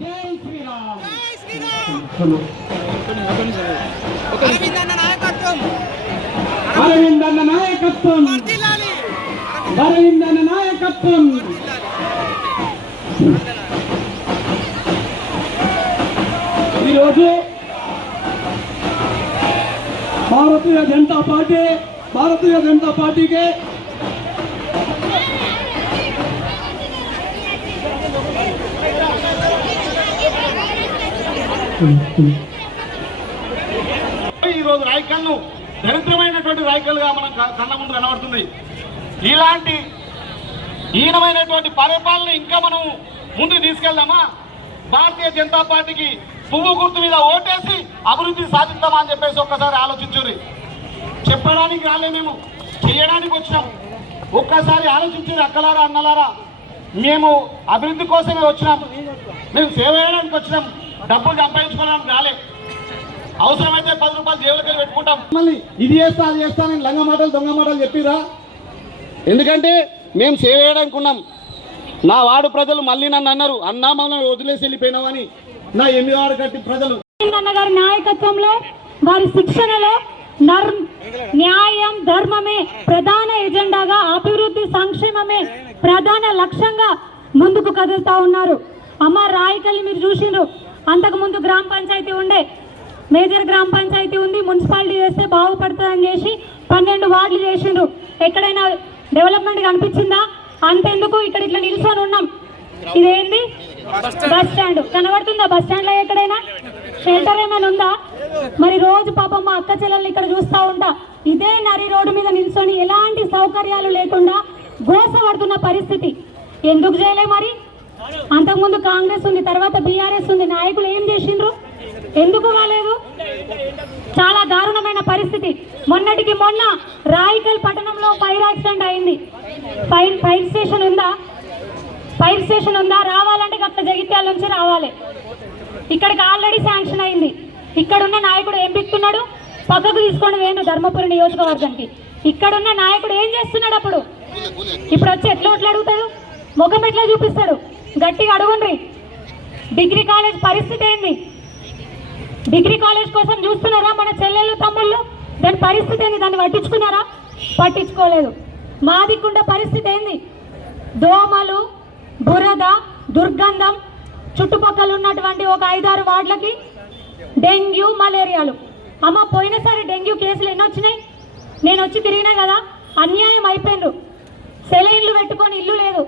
జై శ్రీరామ్ అరవింద్ అన్న నాయకత్వం అరవింద్ అన్న నాయకత్వం వర్ధిల్లాలి. అరవింద్ అన్న నాయకత్వం ఈరోజు భారతీయ జనతా పార్టీ భారతీయ జనతా పార్టీకి ఈరోజు రాయకల్ను దరిద్రమైనటువంటి రాయకల్గా మనం క- కళ్ళ ముందు కనబడుతుంది. ఇలాంటి హీనమైనటువంటి పరిపాలన ఇంకా మనం ముందు తీసుకెళ్దామా? భారతీయ జనతా పార్టీకి పువ్వు గుర్తు మీద ఓటేసి అభివృద్ధి సాధిద్దామా అని చెప్పేసి ఒక్కసారి ఆలోచించుర్రి చెప్పడానికి రాలే మేము చేయడానికి వచ్చినాం. ఒక్కసారి ఆలోచించుర్రి అక్కలారా అన్నలారా. మేము అభివృద్ధి కోసమే వచ్చినాం. మేము సేవ చేయడానికి వచ్చినాం. డబ్బులు సంపాదించుకోవడానికి రాలే. అవసరమైతే పది రూపాయలు జేబులకి పెట్టుకుంటాం. మళ్ళీ ఇది చేస్తా అది చేస్తా నేను లంగ మాటలు దొంగ మాటలు చెప్పిరా? ఎందుకంటే మేము సేవ చేయడానికి ఉన్నాం. నా వాడు ప్రజలు మళ్ళీ నన్ను అన్నారు అన్నా మమ్మల్ని వదిలేసి వెళ్ళిపోయినావని నా ఎనిమిది వాడు కట్టి ప్రజలు. అన్న గారి నాయకత్వంలో వారి శిక్షణలో నర్ న్యాయం ధర్మమే ప్రధాన ఎజెండాగా అభివృద్ధి సంక్షేమమే ప్రధాన లక్ష్యంగా ముందుకు కదులుతా ఉన్నారు. అమ్మ రాయకల్ని మీరు చూసిండ్రు. అంతకు ముందు గ్రామ పంచాయతీ ఉండే మేజర్ గ్రామ పంచాయతీ ఉంది మున్సిపాలిటీ చేస్తే బాగుపడుతుందని చేసి పన్నెండు వార్డులు చేసిండ్రు. ఎక్కడైనా డెవలప్మెంట్ కనిపించిందా? అంతెందుకు ఇక్కడ ఇట్లా నిల్చొని ఉన్నాం. ఇదేంది? Bus stand. కనబడుతుందా? బస్ స్టాండ్లో ఎక్కడైనా? షెల్టర్ ఏమైనా ఉందా? మరి రోజు పాపం మా అక్క చెల్లెల్ని ఇక్కడ చూస్తా ఉంటా. ఇదే నరి రోడ్డు మీద నిల్చొని ఎలాంటి సౌకర్యాలు లేకుండా గోస పడుతున్న పరిస్థితి. ఎందుకు చేయలే మరి? అంతకుముందు కాంగ్రెస్ ఉంది తర్వాత బీఆర్ఎస్ ఉంది. నాయకులు ఏం చేసిండ్రు? ఎందుకు కాలేదు చాలా దారుణమైన పరిస్థితి. మొన్నటికి మొన్న రాయికల్ పట్టణంలో ఫైర్ యాక్సిడెంట్ అయింది. ఫైర్ ఫైర్ స్టేషన్ ఉందా? ఫైర్ స్టేషన్ ఉందా? రావాలంటే గట్ల జగిత్యాల నుంచి రావాలి. ఇక్కడికి ఆల్రెడీ శాంక్షన్ అయింది. ఇక్కడున్న నాయకుడు ఏం పిక్కున్నాడు పక్కకు తీసుకొని వేయండు ధర్మపురి నియోజకవర్గానికి. ఇక్కడున్న నాయకుడు ఏం చేస్తున్నాడు అప్పుడు? ఇప్పుడు వచ్చి ఎట్లా ఎట్లా అడుగుతాడు? ముఖం ఎట్లా చూపిస్తాడు? గట్టిగా అడుగుండ్రి. డిగ్రీ కాలేజ్ పరిస్థితి ఏంది? డిగ్రీ కాలేజ్ కోసం చూస్తున్నారా మన చెల్లెళ్ళు తమ్ముళ్ళు? దాని పరిస్థితి ఏంది? దాన్ని పట్టించుకున్నారా? పట్టించుకోలేదు. మాదికుండ పరిస్థితి ఏంది? దోమలు బురద దుర్గంధం చుట్టుపక్కల ఉన్నటువంటి ఒక ఐదారు వార్డులకి డెంగ్యూ మలేరియాలు. అమ్మ పోయినసారి డెంగ్యూ కేసులు ఎన్ని వచ్చినాయి? నేను వచ్చి తిరిగినా కదా అన్యాయం అయిపోయిండ్రు. సెలైన్లు పెట్టుకొని ఇల్లు లేదు.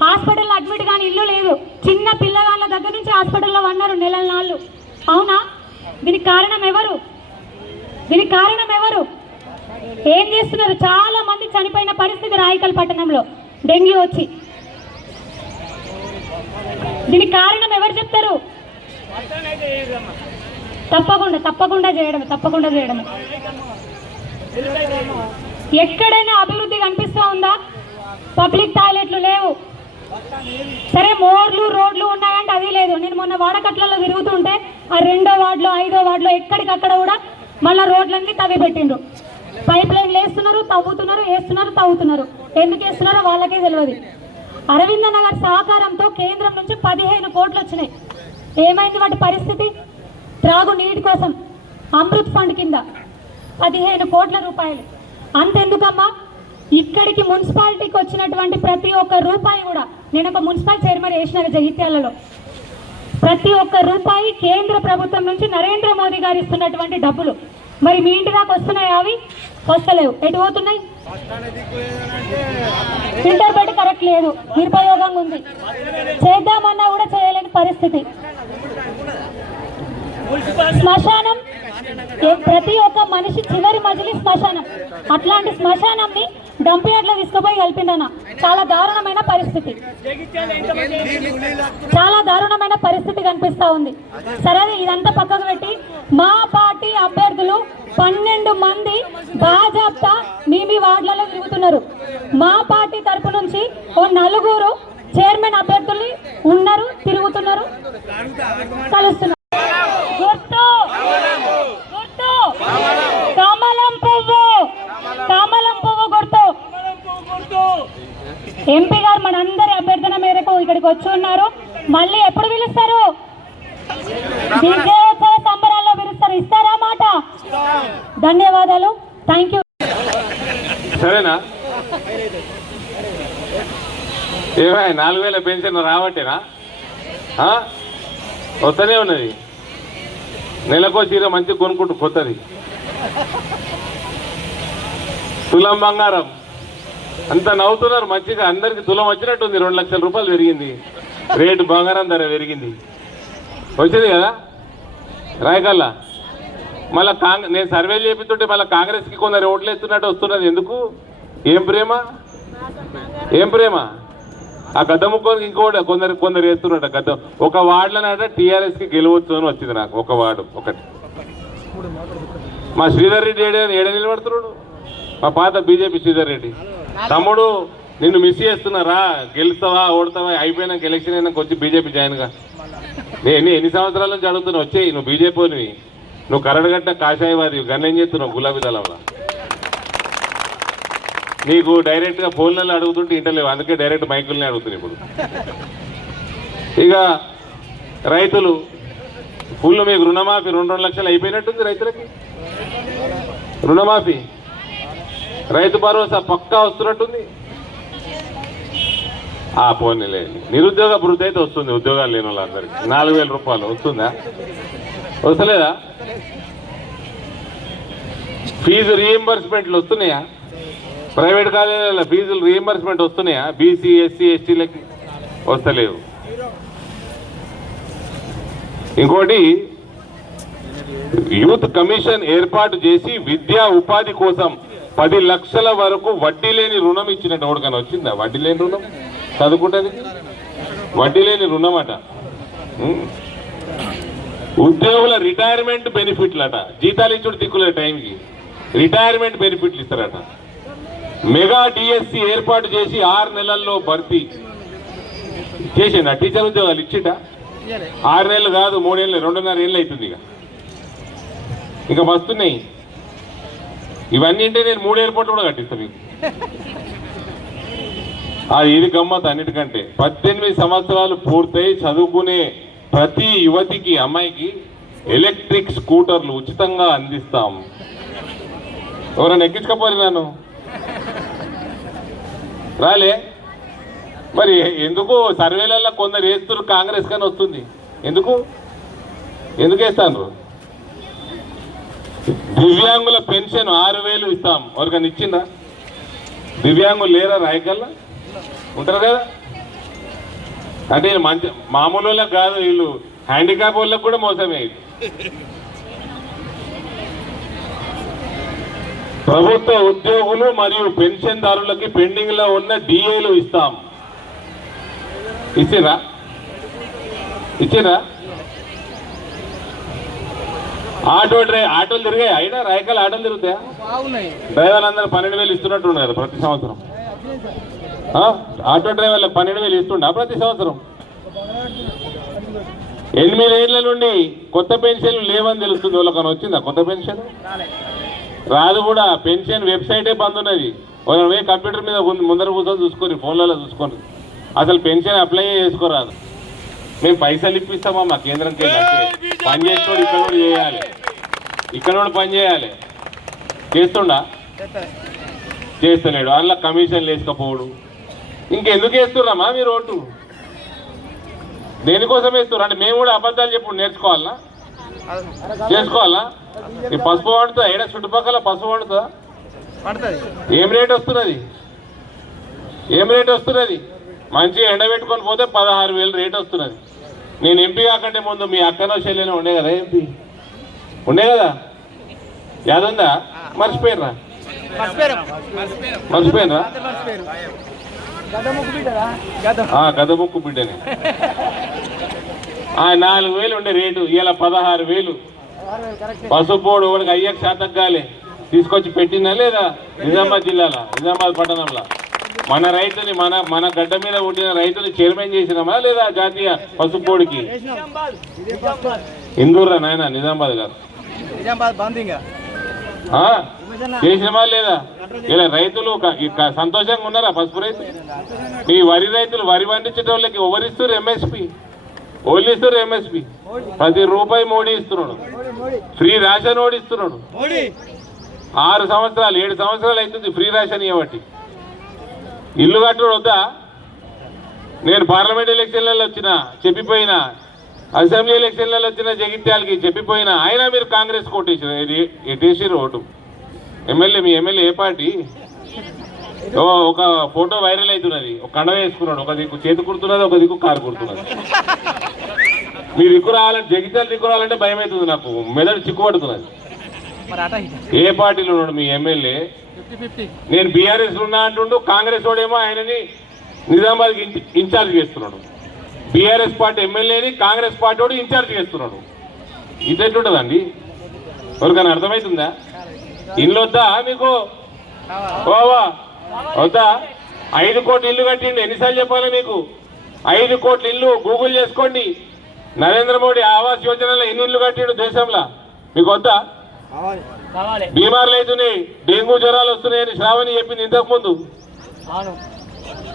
హాస్పిటల్లో అడ్మిట్ కానీ ఇల్లు లేదు. చిన్న పిల్లగాళ్ళ దగ్గర నుంచి హాస్పిటల్లో ఉన్నారు నెలల నాళ్ళు. అవునా? దీనికి కారణం ఎవరు? దీనికి కారణం ఎవరు? ఏం చేస్తున్నారు? చాలా మంది చనిపోయిన పరిస్థితి రాయకల్ పట్టణంలో. డెంగ్యూ వచ్చి. దీనికి కారణం ఎవరు చెప్తారు? తప్పకుండా తప్పకుండా చేయడమే తప్పకుండా చేయడమే. ఎక్కడైనా అభివృద్ధి కనిపిస్తూ ఉందా? పబ్లిక్ టాయిలెట్లు లేవు. సరే మోర్లు రోడ్లు ఉన్నాయంటే అది లేదు. నేను మొన్న వాడకట్లలో తిరుగుతుంటే ఆ రెండో వార్డులో ఐదో వార్డులో ఎక్కడికక్కడ కూడా మళ్ళీ రోడ్లన్నీ తవ్వి పెట్టిండ్రు. పైప్ లైన్లు వేస్తున్నారు తవ్వుతున్నారు వేస్తున్నారు తవ్వుతున్నారు. ఎందుకు వేస్తున్నారో వాళ్ళకే తెలియదు అరవింద నగర్ సహకారంతో కేంద్రం నుంచి పదిహేను కోట్లు వచ్చినాయి. ఏమైంది వాటి పరిస్థితి? త్రాగు నీటి కోసం అమృత్ ఫండ్ కింద పదిహేను కోట్ల రూపాయలు. అంతెందుకమ్మా? ఇక్కడికి మున్సిపాలిటీకి వచ్చినటువంటి ప్రతి ఒక్క రూపాయి కూడా నేను ఒక మున్సిపల్ చైర్మన్ వేసిన జగిత్యాలలో. ప్రతి ఒక్క రూపాయి కేంద్ర ప్రభుత్వం నుంచి నరేంద్ర మోదీ గారు ఇస్తున్నటువంటి డబ్బులు. మరి మీ ఇంటి దాకా వస్తున్నాయి అవి? వస్తలేవు. ఎటు పోతున్నాయి? ఫిల్టర్ బెడ్ కరెక్ట్ లేదు. నిరుపయోగంగా ఉంది. చేద్దామన్నా కూడా చేయలేని పరిస్థితి. శ్మశానం ప్రతి ఒక్క మనిషి చివరి మజిలి శ్మశానం. అట్లాంటి శ్మశానంని డంపియార్డ్లో తీసుకుపోయి కలిపిందన్న. చాలా దారుణమైన పరిస్థితి. చాలా దారుణమైన పరిస్థితి కనిపిస్తా ఉంది. సరే ఇదంతా పక్కకు పెట్టి మా పార్టీ అభ్యర్థులు పన్నెండు మంది బాజాప్తా మీ మీ వార్డులలో తిరుగుతున్నారు. మా పార్టీ తరపు నుంచి ఓ నలుగురు చైర్మన్ అభ్యర్థులు ఉన్నారు తిరుగుతున్నారు కలుస్తున్నారు గుర్తు గుర్తు కమలం పువ్వు కమలం పువ్వు గుర్తు ఎంపీ గారు మనందరి అభ్యర్థన మేరకు ఇక్కడికి వచ్చి ఉన్నారు మళ్ళీ ఎప్పుడు పిలుస్తారు? విజయోత్సవ సంబరాల్లో పిలుస్తారు. ఇస్తారా మాట? ధన్యవాదాలు. థ్యాంక్ యూ సరేనా? ఏమై నాలుగు వేల పెన్షన్ రావట్టేనా వస్తూనే ఉన్నది. నెలకో చీర మంచి కొనుక్కుంటూ కొత్తది. తులం బంగారం. అంత నవ్వుతున్నారు మంచిగా. అందరికి తులం వచ్చినట్టుంది. రెండు లక్షల రూపాయలు పెరిగింది. రేటు బంగారం ధర పెరిగింది. వచ్చింది కదా? రాయకల్లా? మళ్ళీ కాంగ్ నేను సర్వే చేపిస్తుంటే మళ్ళీ కాంగ్రెస్కి కొందరు ఓట్లు వేస్తున్నట్టు వస్తున్నది. ఎందుకు? ఏం ప్రేమ? ఏం ప్రేమ? ఆ గద్ద ముక్కోనికి ఇంకోటి కొందరు కొందరు వేస్తున్నట్ట. గద్ద ఒక వార్డులనట టీఆర్ఎస్కి గెలవచ్చు అని వచ్చింది నాకు. ఒక వార్డు ఒకటి. మా శ్రీధర్ రెడ్డి ఏడే ఏడ నిలబడుతున్నాడు? మా పాత బీజేపీ శ్రీధర్ రెడ్డి. తమ్ముడు నిన్ను మిస్ చేస్తున్నారా గెలుస్తావా ఓడతావా అయిపోయినాక ఎలక్షన్ అయినాక వచ్చి బీజేపీ జాయిన్గా నేను ఎన్ని సంవత్సరాల నుంచి అడుగుతున్నా వచ్చేయి నువ్వు బీజేపీని నువ్వు కరడగట్ట కాషాయవాది గన్నేం చేస్తున్నావు గులాబీ దళంలో నీకు డైరెక్ట్గా ఫోన్లలో అడుగుతుంటే ఇంటలేవు అందుకే డైరెక్ట్ మైకుల్ని అడుగుతున్నాయి ఇప్పుడు. ఇక రైతులు ఫుల్ మీకు రుణమాఫీ రెండు రెండు లక్షలు అయిపోయినట్టుంది రైతులకి. రుణమాఫీ. రైతు భరోసా పక్కా వస్తున్నట్టుంది. ఆ పోనీలే నిరుద్యోగ భృతి అయితే వస్తుంది ఉద్యోగాలు లేని వాళ్ళందరికీ. నాలుగు వేల రూపాయలు వస్తుందా? వస్తలేదా? ఫీజు రీఎంబర్స్మెంట్లు వస్తున్నాయా? ప్రైవేట్ కాలేజీల ఫీజులు రీఎంబర్స్మెంట్ వస్తున్నాయా? బీసీ ఎస్సీ ఎస్టీలకి వస్తలేవు. ఇంకోటి యూత్ కమిషన్ ఏర్పాటు చేసి విద్యా ఉపాధి కోసం పది లక్షల వరకు వడ్డీ లేని రుణం ఇచ్చినట్టు ఎవరికైనా వచ్చిందా? వడ్డీ లేని రుణం? చదువుకుంటుంది? వడ్డీ లేని రుణం అట. ఉద్యోగుల రిటైర్మెంట్ బెనిఫిట్లట. జీతాలు ఇచ్చుడు దిక్కులే టైంకి. రిటైర్మెంట్ బెనిఫిట్లు ఇస్తారట. మెగా డిఎస్సి ఏర్పాటు చేసి ఆరు నెలల్లో భర్తీ. చేసిండా? టీచర్ ఉద్యోగాలు ఇచ్చిండా ఆరు నెలలు కాదు మూడేళ్ళు రెండున్నర ఏళ్ళు అవుతుంది ఇక. ఇంకా మస్తున్నాయి. ఇవన్నీ అంటే నేను మూడు ఎయిర్పోర్ట్లు కూడా కట్టిస్తాను మీకు. అది ఇది గమ్మత్ అన్నిటికంటే. పద్దెనిమిది సంవత్సరాలు పూర్తయి చదువుకునే ప్రతి యువతికి అమ్మాయికి ఎలక్ట్రిక్ స్కూటర్లు ఉచితంగా అందిస్తాం. ఎవరైనా ఎక్కించకపోరు నన్ను. రాలే. మరి ఎందుకు సర్వేలలో కొందరు వేస్తున్నారు కాంగ్రెస్ కానీ వస్తుంది? ఎందుకు? ఎందుకు వేస్తాను దివ్యాంగుల పెన్షన్ ఆరు వేలు ఇస్తాం. ఎవరికైనా ఇచ్చిందా? దివ్యాంగులు లేరా రాయకల్లా ఉంటారు కదా? అంటే మంచి మామూలు వాళ్ళకి కాదు వీళ్ళు హ్యాండిక్యాప్ వాళ్ళకి కూడా మోసమే ఇది. ప్రభుత్వ ఉద్యోగులు మరియు పెన్షన్దారులకి పెండింగ్లో ఉన్న డిఏలు ఇస్తాం. ఇచ్చిరా? ఇచ్చిరా? ఆటో డ్రై ఆటోలు తిరిగాయి? అయినా రాయకాల ఆటోలు తిరుగుతాయా? డ్రైవర్లు అందరూ పన్నెండు వేలు ఇస్తున్నట్టు ఉన్నారు ప్రతి సంవత్సరం? ఆటో డ్రైవర్లకు పన్నెండు వేలు ఇస్తుండ ప్రతి సంవత్సరం? ఎనిమిది ఏళ్ళ నుండి కొత్త పెన్షన్లు లేవని తెలుస్తుంది వాళ్ళకన్నా వచ్చిందా కొత్త పెన్షన్? రాదు కూడా పెన్షన్ వెబ్సైటే బంద్ ఉన్నది. వాళ్ళని కంప్యూటర్ మీద ముందు- ముందర కూర్చొని చూసుకొని ఫోన్లలో చూసుకొని అసలు పెన్షన్ అప్లై చేసుకోరాదు. మేము పైసలు ఇప్పిస్తామా మా కేంద్రంకి అంటే. పని చేసినోడు ఇక్కడ కూడా చేయాలి. ఇక్కడ కూడా పని చేయాలి. చేస్తుండా? చేస్తలేడు. అందులో కమిషన్లు వేసుకపోవడు. ఇంకెందుకు వేస్తున్నామా మీరు ఓటు? దేనికోసం వేస్తున్నారు అంటే మేము కూడా అబద్ధాలు చెప్పు నేర్చుకోవాలా చేసుకోవాలా ఈ పసుపు వండుతుందా ఏడా చుట్టుపక్కల పసుపు వండుతుందా ఏం రేట్ వస్తున్నది? ఏం రేట్ వస్తున్నది? మంచిగా ఎండబెట్టుకొని పోతే పదహారు వేలు రేట్ వస్తున్నది. నేను ఎంపీ కాకంటే ముందు మీ అక్కనో చెల్లెనో ఉండే కదా ఎంపీ? ఉండే కదా? యాదుందా? మర్చిపోయినరా మర్చిపోయినరా మర్చిపోయారు గద ముక్కు ఆ, బిడ్డని. ఆ నాలుగు వేలు ఉండే రేటు ఇలా పదహారు వేలు. పసుపోడు వాడికి అయ్యాక శాతం కాలే. తీసుకొచ్చి పెట్టిందా లేదా? నిజామాబాద్ జిల్లాలో నిజామాబాద్ పట్టణంలో? మన రైతుని మన మన గడ్డ మీద పుట్టిన రైతుని చైర్మన్ చేసినామా లేదా జాతీయ పసుపోడికి ఇదే ఫస్ట్ ఇందూరా నాయన నిజామాబాద్ గారు? చేసినామా లేదా? ఇలా రైతులు సంతోషంగా ఉన్నారా పసుపు రైతులు? ఈ వరి రైతులు వరి పండించే వాళ్ళకి ఎవరిస్తారు ఎంఎస్పి ఓళ్ళు ఇస్తారు ఎంఎస్పి ప్రతి రూపాయి మోడీ ఇస్తున్నాడు. ఫ్రీ రేషన్ ఓడి ఇస్తున్నాడు. ఆరు సంవత్సరాలు ఏడు సంవత్సరాలు అవుతుంది ఫ్రీ రేషన్ ఇవ్వబట్టి. ఇల్లు కట్టడం వద్దా? నేను పార్లమెంట్ ఎలక్షన్లలో వచ్చిన చెప్పిపోయినా. అసెంబ్లీ ఎలక్షన్లలో వచ్చిన జగిత్యాలకి చెప్పిపోయినా. అయినా మీరు కాంగ్రెస్ కోటేసారు ఎటేసారు ఓటు ఎమ్మెల్యే మీ ఎమ్మెల్యే ఏ పార్టీ? ఒక ఫోటో వైరల్ అవుతున్నది. ఒక కండ వేసుకున్నాడు. ఒక దిక్కు చేతి కుడుతున్నది ఒక దిక్కు కారు కుడుతున్నది. మీ దిక్కు రావాలంటే జగిత్యాల దిక్కు రావాలంటే భయం అవుతుంది నాకు. మెదడు చిక్కుపడుతున్నది. ఏ పార్టీలో ఉన్నాడు మీ ఎమ్మెల్యే? నేను బీఆర్ఎస్ ఉన్నా అంటుండు కాంగ్రెస్ వాడేమో ఆయనని నిజామాబాద్ ఇన్ఛార్జ్ చేస్తున్నాడు. బీఆర్ఎస్ పార్టీ ఎమ్మెల్యేని కాంగ్రెస్ పార్టీ వాడు ఇన్ఛార్జ్ చేస్తున్నాడు. ఇది ఎట్లుంటుందండి? ఎవరికైనా అర్థమవుతుందా ఇల్లు వద్దా మీకు? ఓవా వద్దా? ఐదు కోట్ల ఇల్లు కట్టిండి ఎన్నిసార్లు చెప్పాలి మీకు? ఐదు కోట్ల ఇల్లు గూగుల్ చేసుకోండి. నరేంద్ర మోడీ ఆవాస్ యోజనలో ఎన్ని ఇల్లు కట్టిండు దేశంలో? మీకు వద్దా? బీమార్లు అవుతున్నాయి డెంగ్యూ జ్వరాలు వస్తున్నాయని శ్రావణి చెప్పింది ఇంతకు ముందు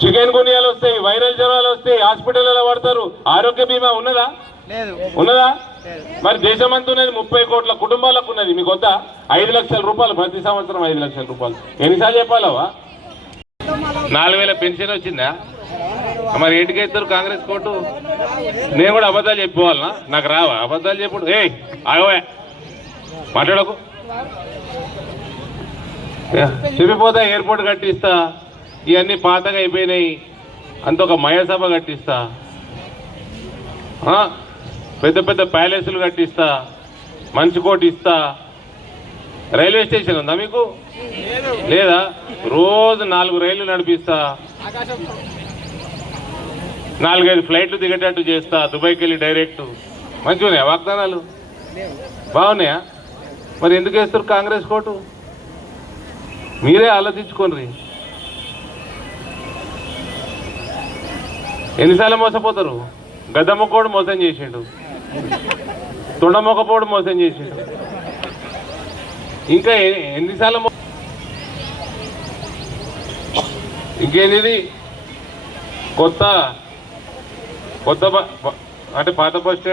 చికెన్ గునియాలు వస్తాయి వైరల్ జ్వరాలు వస్తాయి హాస్పిటల్లో పడతారు ఆరోగ్య బీమా ఉన్నదా? లేదు. ఉన్నదా? మరి దేశమంతా ఉన్నది ముప్పై కోట్ల కుటుంబాలకు ఉన్నది మీకు వద్దా? ఐదు లక్షల రూపాయలు ప్రతి సంవత్సరం ఐదు లక్షల రూపాయలు. ఎన్నిసార్లు చెప్పాలవా నాలుగు వేల పెన్షన్ వచ్చిందా? మరి ఏంటికి ఎత్తారు కాంగ్రెస్ కోర్టు? నేను కూడా అబద్ధాలు చెప్పుకోవాలనా నాకు రావా? అబద్ధాలు చెప్పుడు ఏ ఆగవే. మాట్లాడకు. ఏ, చెప్పిపోతా ఎయిర్పోర్ట్ కట్టిస్తా. ఇవన్నీ పాతగా అయిపోయినాయి. అంత ఒక మయసభ కట్టిస్తా పెద్ద పెద్ద ప్యాలెస్లు కట్టిస్తా. మంచి కోటి ఇస్తా. రైల్వే స్టేషన్ ఉందా మీకు? లేదా? రోజు నాలుగు రైళ్ళు నడిపిస్తా. నాలుగైదు ఫ్లైట్లు దిగేటట్టు చేస్తా. దుబాయ్కి వెళ్ళి డైరెక్ట్. మంచిగా ఉన్నాయా వాగ్దానాలు? బాగున్నాయా? మరి ఎందుకు వేస్తారు కాంగ్రెస్ కోటు? మీరే ఆలోచించుకోండి. ఎన్నిసార్లు మోసపోతారు? గద్దమ్మకోడు మోసం చేసిండు. తొండమొక్కపోడు మోసం చేసిండు. ఇంకా ఎన్నిసార్లు మో- కొత్త కొత్త అంటే పాత బస్ స్టాండ్